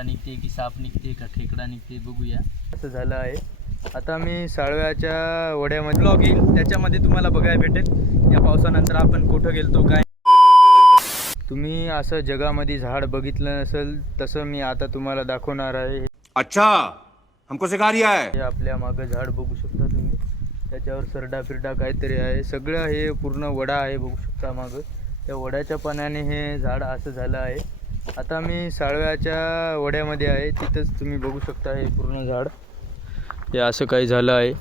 घरटा निघते की साप निघते का खेकडा निघते बघूया. असं झालं आहे. आता मी साळव्याच्या वड्यामध्ये ब्लॉग येईल त्याच्यामध्ये तुम्हाला बघायला भेटेल. या पावसानंतर आपण कुठं गेलतो काय? तुम्ही असं जगामध्ये झाड बघितलं नसेल तसं मी आता तुम्हाला दाखवणार आहे. अच्छा हमको सिखा रिया है. हे आपल्या मागं झाड बघू शकता तुम्ही. त्याच्यावर सरडा फिरडा काहीतरी आहे. सगळं हे पूर्ण वडा आहे बघू शकता मागं. त्या वड्याच्या पाण्याने हे झाड असं झालं आहे. आता मी साळव्याच्या वड्यामध्ये आहे. तिथंच तुम्ही बघू शकता हे पूर्ण झाड. हे असं काही झालं आहे.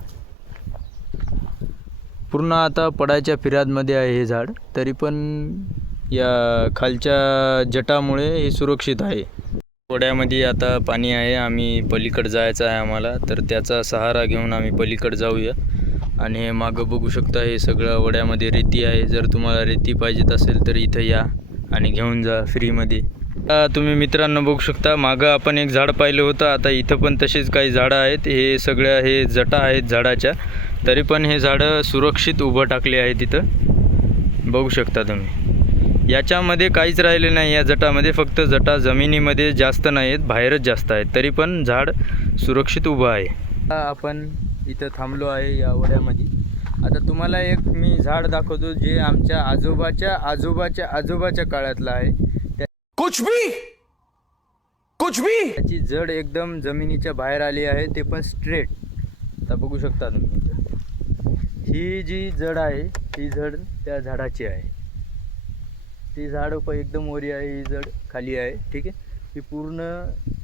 पूर्ण आता पडायच्या फिर्यादमध्ये आहे हे झाड. तरी पण या खालच्या जटामुळे हे सुरक्षित आहे. वड्यामध्ये आता पाणी आहे. आम्ही पलीकडे जायचं आहे आम्हाला. तर त्याचा सहारा घेऊन आम्ही पलीकडे जाऊया. आणि हे मागं बघू शकता हे सगळं वड्यामध्ये रेती आहे. जर तुम्हाला रेती पाहिजेत असेल तर इथं या आणि घेऊन जा फ्रीमध्ये. तुम्ही मित्रांनो बघू शकता मागं आपण एक झाड पाहिलं होतं आता इथं पण तसेच काही झाडं आहेत. हे सगळ्या हे जटा आहेत झाडाच्या. तरी पण हे झाडं सुरक्षित उभं टाकले आहे तिथं. बघू शकता तुम्ही. याच्यामध्ये काहीच राहिले नाही या जटामध्ये फक्त जटा जमिनीमध्ये जास्त नाही आहेत बाहेरच जास्त आहेत. तरी पण झाड सुरक्षित उभं आहे. आपण इथं थांबलो आहे या वड्यामध्ये. आता तुम्हाला एक मी झाड दाखवतो जे आमच्या आजोबाच्या आजोबाच्या आजोबाच्या काळातलं आहे. कुछ भी कुछ भी। त्याची जड एकदम जमिनीच्या बाहेर आली आहे ते पण स्ट्रेट आता बघू शकता तुम्ही ही जी जड आहे ही जड त्या झाडाची आहे. ती झाड एकदम वरी आहे ही जड खाली आहे ठीक आहे? ही पूर्ण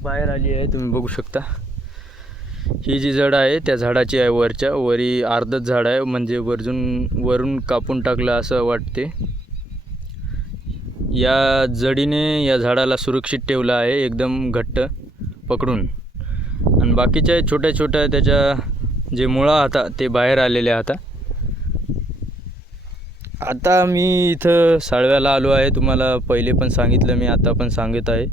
बाहेर आली आहे तुम्ही बघू शकता. ही जी जड आहे त्या झाडाची आहे वरच्या. वरी अर्धच झाड आहे म्हणजे वरजून वरून कापून टाकलं असं वाटते. या जडीने या झाडाला सुरक्षित ठेवलं आहे एकदम घट्ट पकडून. आणि बाकीच्या छोट्या छोट्या त्याच्या जे मुळा होता ते बाहेर आलेले आता. आता मी इथं साळव्याला आलो आहे. तुम्हाला पहिले पण सांगितलं मी आता पण सांगत आहे.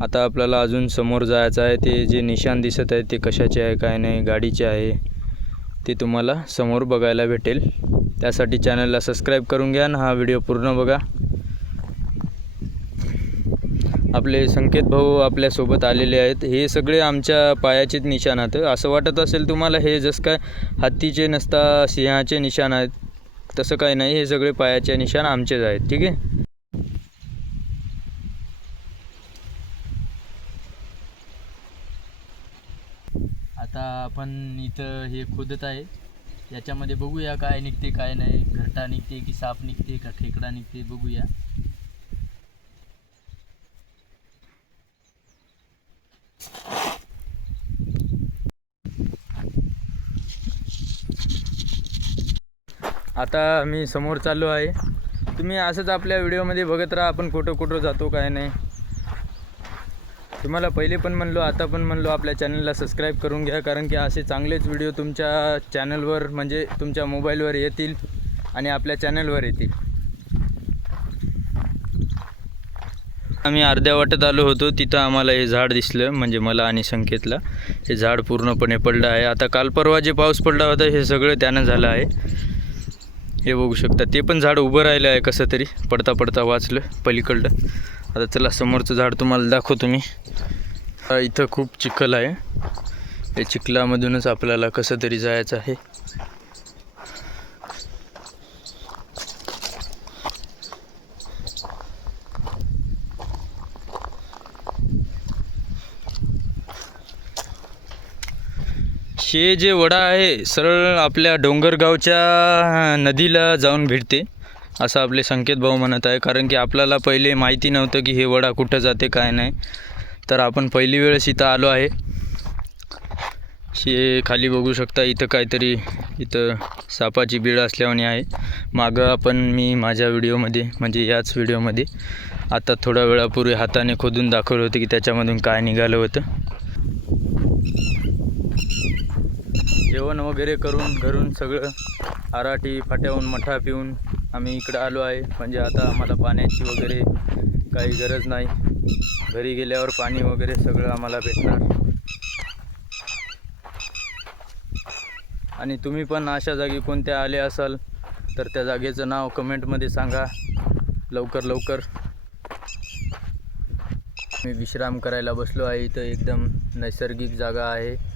आता आपल्याला अजून समोर जायचं आहे. ते जे निशाण दिसत आहे ते कशाचे आहे काय नाही गाडीचे आहे ते तुम्हाला समोर बघायला भेटेल. त्यासाठी चॅनलला सबस्क्राईब करून घ्या आणि हा व्हिडिओ पूर्ण बघा. आपले संकेत भाऊ आपल्यासोबत आलेले आहेत. हे सगळे आमच्या पायाचेच निशाण आहेत. असं वाटत असेल तुम्हाला हे जसं काय हत्तीचे नसता सिंहाचे निशाण आहेत तसं काही नाही. हे सगळे पायाचे निशाण आमचेच आहेत. ठीक आहे? आता आपण इथं हे खोदत आहे. याच्यामध्ये बघूया काय निघते काय नाही. घरटा निघते की साप निघते का खेकडा निघते बघूया. आता मी समोर चाललो आहे. तुम्ही असंच आपल्या व्हिडिओमध्ये बघत राहा आपण कुठं कुठं जातो काय नाही. तुम्हाला पहिले पण म्हणलो आता पण म्हणलो आपल्या चॅनलला सबस्क्राईब करून घ्या कारण की असे चांगलेच व्हिडिओ तुमच्या चॅनलवर म्हणजे तुमच्या मोबाईलवर येतील आणि आपल्या चॅनलवर येतील. आम्ही अर्ध्या वाटत आलो होतो तिथं आम्हाला हे झाड दिसलं म्हणजे मला आणि संकेतला. हे झाड पूर्णपणे पडलं आहे. आता काल परवा जे पाऊस पडला होता हे सगळं त्यानं झालं आहे. हे बघू शकता. ते पण झाड उभं राहिलं आहे कसं तरी. पडता पडता वाचलं पलीकडलं आता चला समोरचं झाड तुम्हाला दाखवतो मी. इथं खूप चिखल आहे. या चिखलामधूनच आपल्याला कसं तरी जायचं आहे. हे जे वडा आहे सरळ आपल्या डोंगरगावच्या नदीला जाऊन भिडते असं आपले संकेत भाऊ म्हणत आहे. कारण की आपल्याला पहिले माहिती नव्हतं की हे वडा कुठं जाते काय नाही. तर आपण पहिली वेळेस इथं आलो आहे. हे खाली बघू शकता इथं काहीतरी इथं सापाची बीड असल्यावानी आहे. मागं आपण मी माझ्या व्हिडिओमध्ये म्हणजे याच व्हिडिओमध्ये आता थोड्या वेळापूर्वी हाताने खोदून दाखवलं होतं की त्याच्यामधून काय निघालं होतं. जेवण वगैरे करून घरून सगळं आराटी फाट्याहून मठा पिऊन आम्ही इकडं आलो आहे. म्हणजे आता आम्हाला पाण्याची वगैरे काही गरज नाही. घरी गेल्यावर पाणी वगैरे सगळं आम्हाला भेटणार. आणि तुम्ही पण अशा जागी कोणत्या आले असाल तर त्या जागेचं नाव कमेंटमध्ये सांगा. लवकर लवकर. मी विश्राम करायला बसलो आहे. इथं एकदम नैसर्गिक जागा आहे.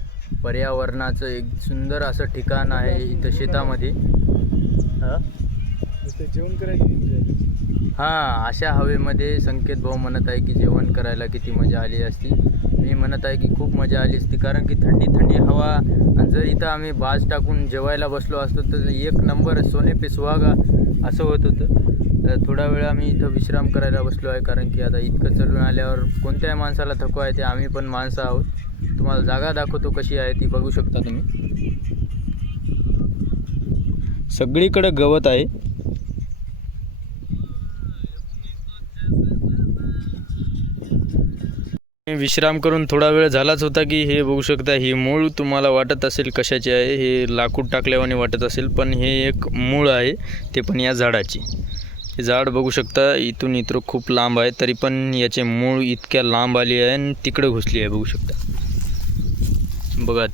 पर्यावरणाचं एक सुंदर असं ठिकाण आहे इथं शेतामध्ये. हा? जेवण करायचं हां अशा हवेमध्ये संकेत भाऊ म्हणत आहे की जेवण करायला किती मजा आली असती. मी म्हणत आहे की खूप मजा आली असती कारण की थंडी थंडी हवा. आणि जर इथं आम्ही बाज टाकून जेवायला बसलो असतो तर एक नंबर सोने पे सुहागा असं होत होतं. तर थोडा वेळ आम्ही इथं विश्राम करायला बसलो आहे कारण की आता इतकं चलून आल्यावर कोणत्याही माणसाला थकवा आहे ते आम्ही पण माणसं आहोत. तुम्हाला जागा दाखवतो कशी आहे ती बघू शकता तुम्ही. सगळीकडे गवत आहे. विश्राम करून थोडा वेळ झालाच होता की हे बघू शकता ही मूळ तुम्हाला वाटत असेल कशाची आहे हे लाकूड टाकल्यावाने वाटत असेल पण हे एक मूळ आहे ते पण या झाडाची. हे झाड बघू शकता इथून इथं खूप लांब आहे तरी पण याचे मूळ इतक्या लांब आली आहे आणि तिकडं घुसली आहे बघू शकता. बघा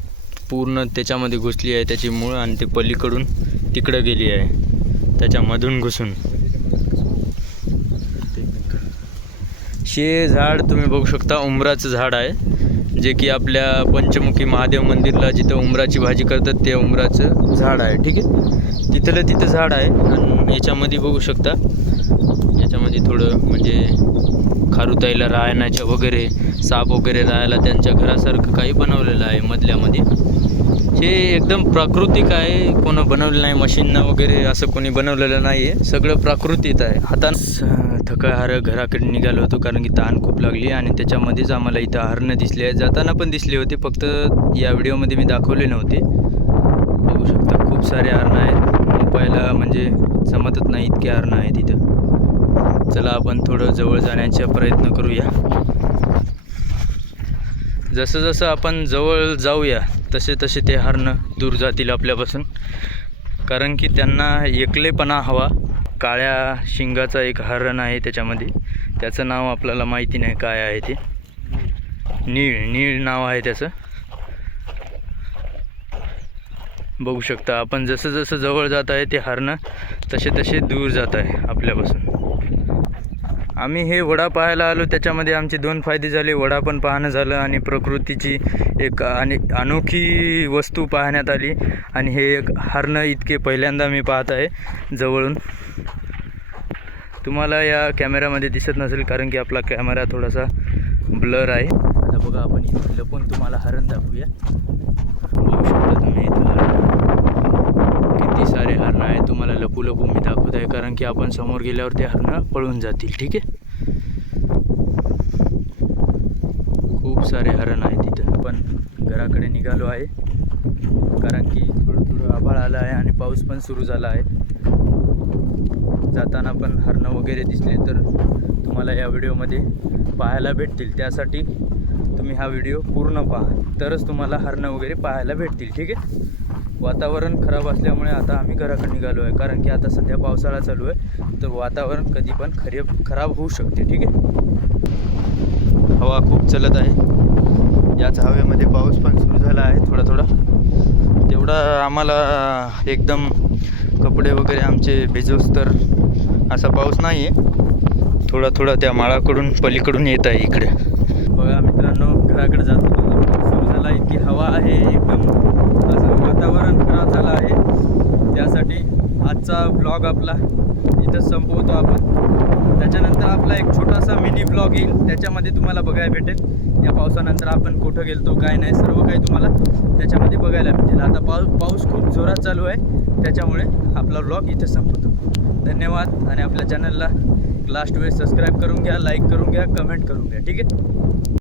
पूर्ण त्याच्यामध्ये घुसली आहे त्याची मूळ आणि ते पलीकडून तिकडं गेली आहे. त्याच्यामधून घुसून. हे झाड तुम्ही बघू शकता उमराचं झाड आहे. जे की आपल्या पंचमुखी महादेव मंदिरला जिथं उमराची भाजी करतात ते उमराचं झाड आहे ठीक आहे? तिथलं तिथं झाड आहे. आणि याच्यामध्ये बघू शकता याच्यामध्ये थोडं म्हणजे खारुताईला राहण्याच्या वगैरे साप वगैरे राहायला त्यांच्या घरासारखं काही बनवलेलं आहे मधल्यामध्ये. हे एकदम प्राकृतिक आहे कोणं बनवलेलं नाही मशीननं वगैरे असं कोणी बनवलेलं नाही आहे सगळं प्राकृतिक आहे. आता थकळहार घराकडे निघालो होतो कारण की तहान खूप लागली आणि त्याच्यामध्येच आम्हाला इथं हरणं दिसले आहे. जाताना पण दिसले होते फक्त या व्हिडिओमध्ये मी दाखवले नव्हते. बघू शकता खूप सारे हरणं आहेत. पाहायला म्हणजे जमतच नाही इतके हरणं आहेत इथं. चला आपण थोडं जवळ जाण्याचा प्रयत्न करूया. जसं जसं आपण जवळ जाऊया तसे तसे ते हरणं दूर जातील आपल्यापासून. कारण की त्यांना एकलेपणा हवा. काळ्या शिंगाचा एक हरण आहे त्याच्यामध्ये. त्याचं नाव आपल्याला माहिती नाही काय आहे ते. नीळ नीळ नाव आहे त्याचं. बघू शकता आपण. जसं जसं जवळ जात आहे ते हरणं तसे तसे दूर जात आहे आपल्यापासून. आम्ही हे वडा पाहायला आलो. त्याच्यामध्ये आमचे दोन फायदे झाले. वडा पण पाहणं झालं आणि प्रकृतीची एक आणि अनोखी वस्तू पाहण्यात आली. आणि हे एक हरणं इतके पहिल्यांदा मी पाहत आहे जवळून. तुम्हाला या कॅमेऱ्यामध्ये दिसत नसेल कारण की आपला कॅमेरा थोडासा ब्लर आहे. आता बघा आपण इथे लपून तुम्हाला हरण दाखवूया. बघू शकता तुम्ही इथं हरण किती सारे हरणं आहे तुम्हाला लपू लपू मी दाखवत आहे कारण की आपण समोर गेल्यावर ते हरणं पळून जातील ठीक आहे? खूप सारे हरण आहे तिथं. पण घराकडे निघालो आहे कारण की थोडं थोडं आभाळ आलं आहे आणि पाऊस पण सुरू झाला आहे. जाताना पण हरणं वगैरे दिसले तर तुम्हाला या व्हिडिओमध्ये पाहायला भेटतील. त्यासाठी तुम्ही हा व्हिडिओ पूर्ण पहा. तरच तुम्हाला हरणं वगैरे पाहायला भेटतील ठीक आहे? वातावरण खराब असल्यामुळे आता आम्ही घराकडे निघालो आहे. कारण की आता सध्या पावसाळा चालू आहे. तर वातावरण कधी पण खरे खराब होऊ शकते ठीक आहे? हवा खूप चलत आहे. याच हवेमध्ये पाऊस पण सुरू झाला आहे थोडा थोडा. तेवढा आम्हाला एकदम कपडे वगैरे आमचे भिजोस तर असा पाऊस नाही आहे थोडा थोडा त्या माळाकडून पलीकडून येत आहे इकडे. बघा मित्रांनो घराकडे जातो मला इतकी हवा आहे एकदम असं वातावरण खराब झालं आहे. त्यासाठी आजचा ब्लॉग आपला इथं संपवतो आपण. त्याच्यानंतर आपला एक छोटासा मिनी ब्लॉग येईल. त्याच्यामध्ये तुम्हाला बघायला भेटेल. या पावसानंतर आपण कुठं गेलतो काय नाही सर्व काही तुम्हाला त्याच्यामध्ये बघायला भेटेल. आता पाऊ पाऊस खूप जोरात चालू आहे. त्याच्यामुळे आपला ब्लॉग इथे संपवतो. धन्यवाद. आणि आपल्या चॅनलला लास्ट वेळेस सबस्क्राईब करून घ्या लाईक करून घ्या कमेंट करून घ्या. ठीक आहे?